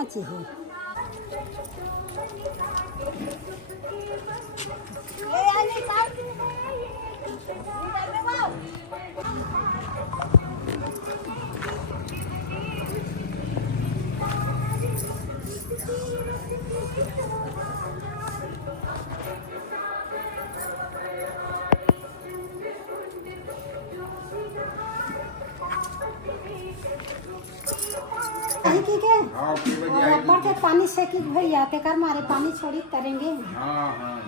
बचे है। ठीक है। रबर के पानी से कि भैया तेकर मारे पानी छोड़ी तरेंगे। हाँ हाँ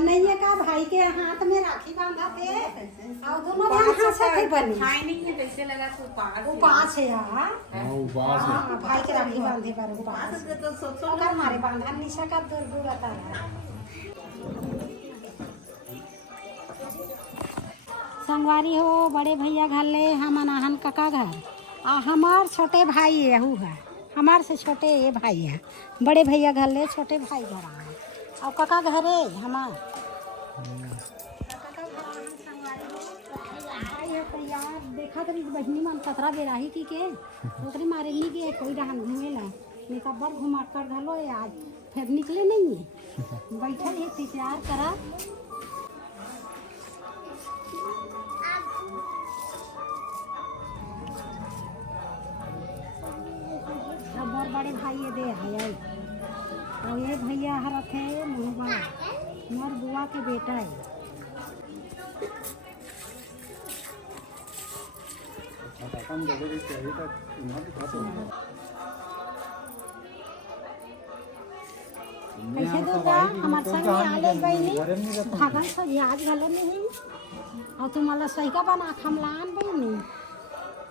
नहीं है का भाई के हाथ में राखी बांधा थे और दोनों जन हंसे थे बनी खाई नहीं है कैसे लगा उपास है यार। उपास है। हाँ, भाई के राखी बांधे पर उपास तो सोचो अगर मारे बांधा निशा का दूर दूर आता है। संगवारी हो बड़े भैया घर ले हम अनाहन काका घर आ हमार छोटे भाई यहू है हमार से छोटे ये भाई है बड़े भैया घर ले छोटे भाई घर आए और काका घरे हमार यार देखा तो बहनी मन कतरा बेराही की के ओकरी मारे नहीं गए कोई रहन घूमेला नहीं तो बड़ घुमा कर घलो आज फिर निकले नहीं है बैठल है तैयार करा और बड़े भाई ये दे है और ये भैया हरा थे मोहबा मोर बुआ के बेटा है। कैसे दुर्गा हमार संग आले बहिनी भागन से आज गले नहीं और तुम्हारा सही का बना खमलान बहिनी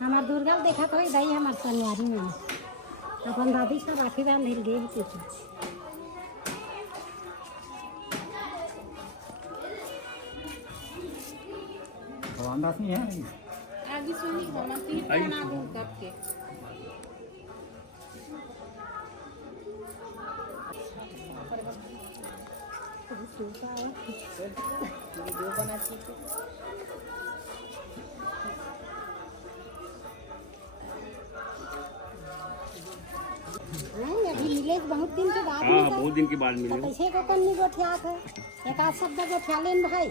हमार दुर्गा देखा तो दई हमार संगवारी में अपन दादी से राखी बांध हिल गई थी नहीं है आगे सुनी होना तीन बना दूं कब के वीडियो बनाती थी अभी मिले बहुत दिन के बाद हाँ बहुत दिन के बाद मिले कैसे को कन्नी गोठिया थे एक आध शब्द गोठिया लेन भाई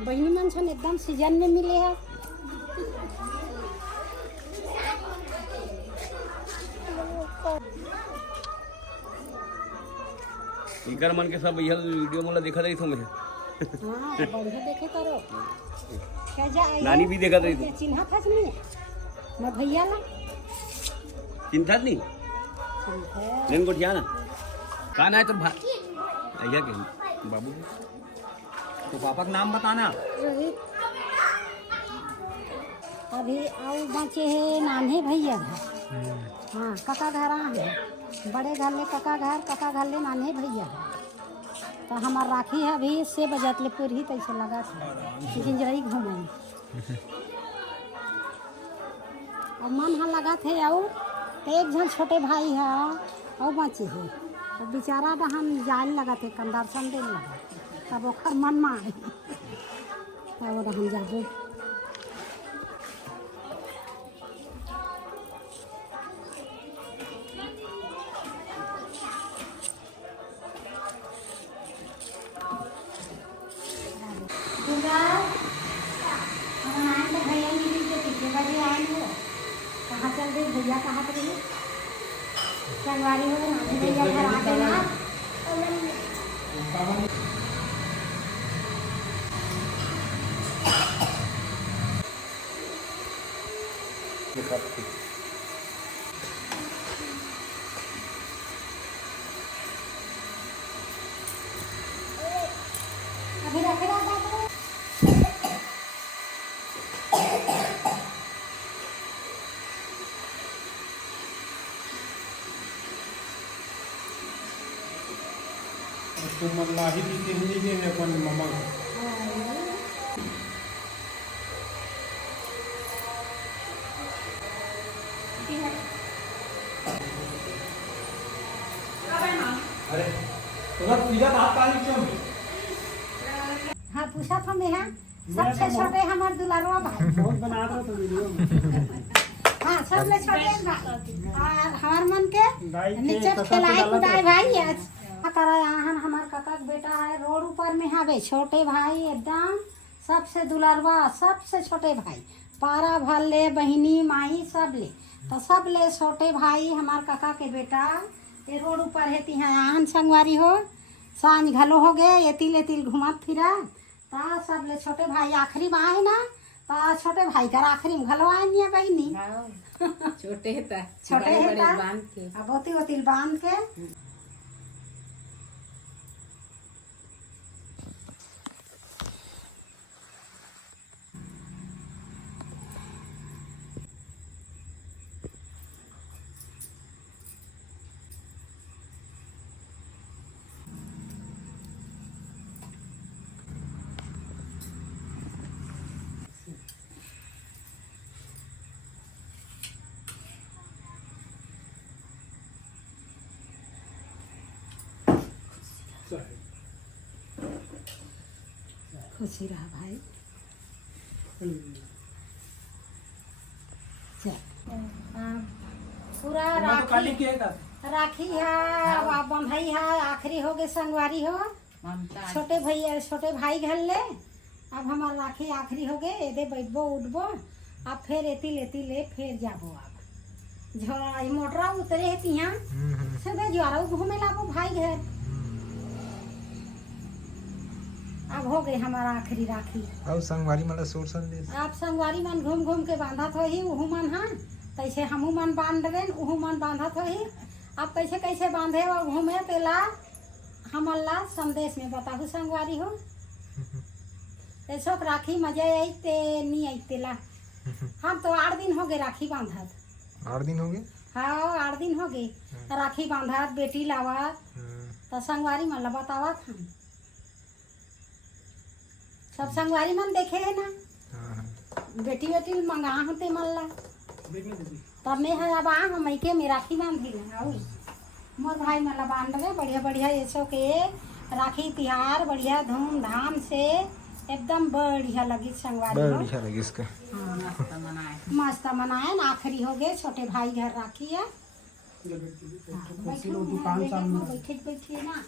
बहनी मन छन एकदम सीजन में मिले है इकर मन के सब यह वीडियो मोला देखा रही थो मैं हां बढ़िया देखे करो क्या जा नानी भी देखा रही थी चिन्हा था नहीं मैं भैया ला चिंता नहीं लेन गोठिया ना कहाँ ना है तो भैया के बाबू तो पापा का नाम बताना अभी आओ बचे है नान्हे भैया हाँ काका घर है बड़े घर ले काका घर ले नान्हे भैया तो हमार राखी है अभी से बजत ले पूरी तैसे लगा था गिंजरई घूमे और मन हाँ लगा थे आओ एक जन छोटे भाई है और बचे है और बेचारा हम जान लगा थे कंदार संदे लगा तब ओखर मन मारे तब हम जाबे भैया मिली के पीछे बजे आएंगे कहाँ चल गई भैया कहाँ पर गई संगवारी हो नानी भैया घर आ देना अभी रखे तो मल्लाही भी के लिए है अपन ममा अरे तो सीधा तात्कालिक क्यों हाँ पूछा था मैं सबसे छोटे हमारे दुलारवा भाई बहुत बना रहा था वीडियो में हाँ सबसे छोटे भाई और हमार मन के भाई के नीचे काका खिलाए के कुदाए भाई आज करा यहाँ हमार काका का बेटा है रोड ऊपर में हावे छोटे भाई एकदम सबसे दुलारवा सबसे छोटे भाई पारा भल ले बहिनी माई सब ले तो सब ले छोटे भाई हमार काका के बेटा ये रोड ऊपर है तिहा आन संगवारी हो सांझ घलो हो गए एतिल एतिल घुमत फिरा ता सब ले छोटे भाई आखिरी में आए ना ता छोटे भाई का आखिरी में घलो आए नहीं बहिनी छोटे था छोटे बड़े है बड़े ता बांध के अब होती होती बांध के खुशी रहा भाई पूरा राखी राखी है अब बंधई है आखिरी हो गए संगवारी हो ममता छोटे भैया छोटे भाई घर ले अब हमार राखी आखिरी हो गए एदे बैठबो उठबो अब फिर एती लेती ले फिर जाबो अब झोरा मोटरा उतरे है तिहा सीधे जुआरा घूमे लाबो भाई घर अब हो गए हमारा आखिरी राखी अब संगवारी मला सोर संदेश आप संगवारी मन घूम घूम के बांधा थो ही उहू मन हाँ तैसे हमू मन बांध रहे उहू मन बांधा थो ही अब कैसे कैसे बांधे और घूमे तेला हमला संदेश में बताहू संगवारी हो ऐसो राखी मजा आई ते नहीं आई तेला हम तो 8 दिन हो गए राखी बांधत 8 दिन हो गए हाँ 8 दिन हो गए राखी बांधत बेटी लावत तो संगवारी मन बतावत हम सब संगवारी मन देखे है ना बेटी बेटी मंगा होते मल्ला तब मैं है अब हम मैके में राखी बांधी मोर भाई मला बांध रहे बढ़िया बढ़िया ऐसो के राखी तिहार बढ़िया धूमधाम से एकदम बढ़िया लगी संगवारी हो बढ़िया लगी इसका मस्त मनाए मस्त मनाए ना आखिरी हो गए छोटे भाई घर राखी है दुकान सामने बैठे बैठे ना